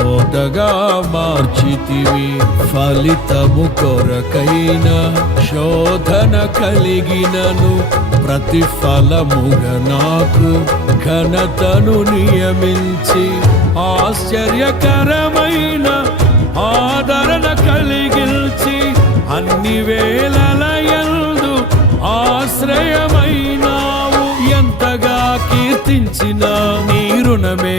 తోటగా మార్చితివి ఫలితము కొరకైన శోధన కలిగినను ప్రతిఫలముగా నాకు ఘనతను నియమించి ఆశ్చర్యకరమైన ఆదరణ కలిగిల్చి అన్ని వేళలయందు ఆశ్రయమైనావు. ఎంతగా కీర్తించిన నీ రుణమే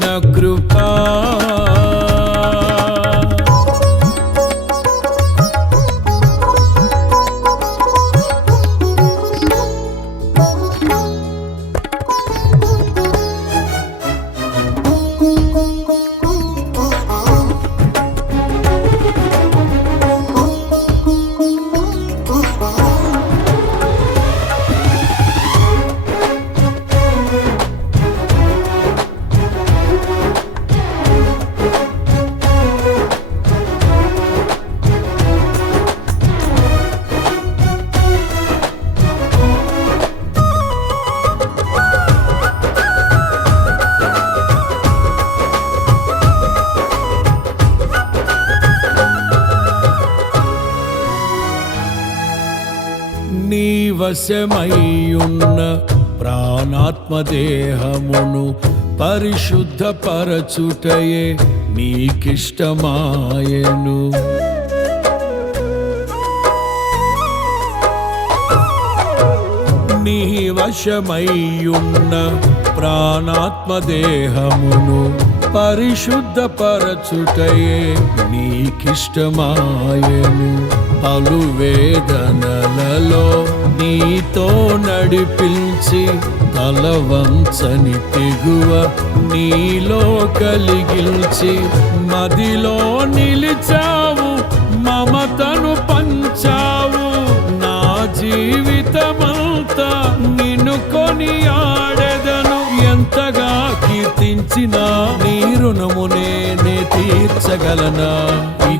వశమయ్యున్న ప్రాణాత్మదేహమును పరిశుద్ధపరచుటయే నీకిష్టమాయను. నీ వశమయ్యున్న ప్రాణాత్మదేహమును పరిశుద్ధపరచుటయే నీకిష్టమాయను. పలు వేదనలలో నీతో నడిపించి తలవంచని తెగువ నీలో కలిగిల్చి మదిలో నిలిచావు మమతను పంచావు. నా జీవితమంతా నిన్ను కొని ఆడెదను ఎంతగా కీర్తించినా నీ నే తీర్చగలనా?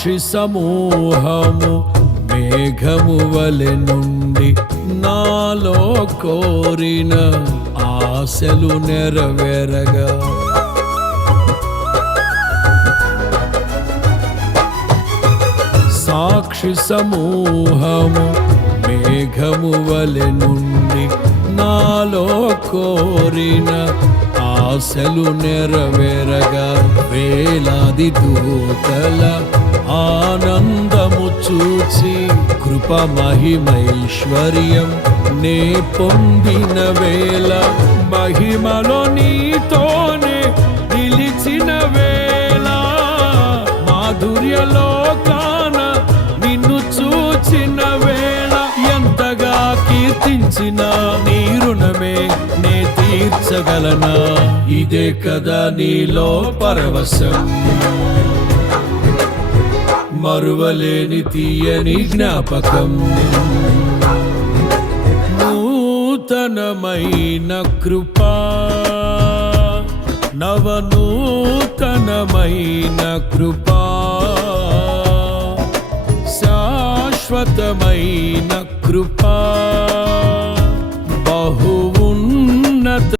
పక్షి సమూహము మేఘము వలె నుండి నాలో కోరిన ఆశలు నెరవేరగా. సాక్షి సమూహము మేఘము వలె నుండి నాలో కోరిన ఆశలు నెరవేరగా. వేలాది దూతల ఆనందము చూచి కృప మహిమైశ్వర్యం నే పొందిన వేళ మహిమలో నీతోనే నిలిచిన వేళ మాధుర్యలో కాన నిన్ను చూచిన వేళ ఎంతగా కీర్తించిన నీ రుణమే నే తీర్చగలనా? ఇదే కదా నీలో పరవశం. మరువలేని తీయని జ్ఞాపకం. నూతనమైన కృపా నవనూతనమైన కృపా శాశ్వతమైన కృపా.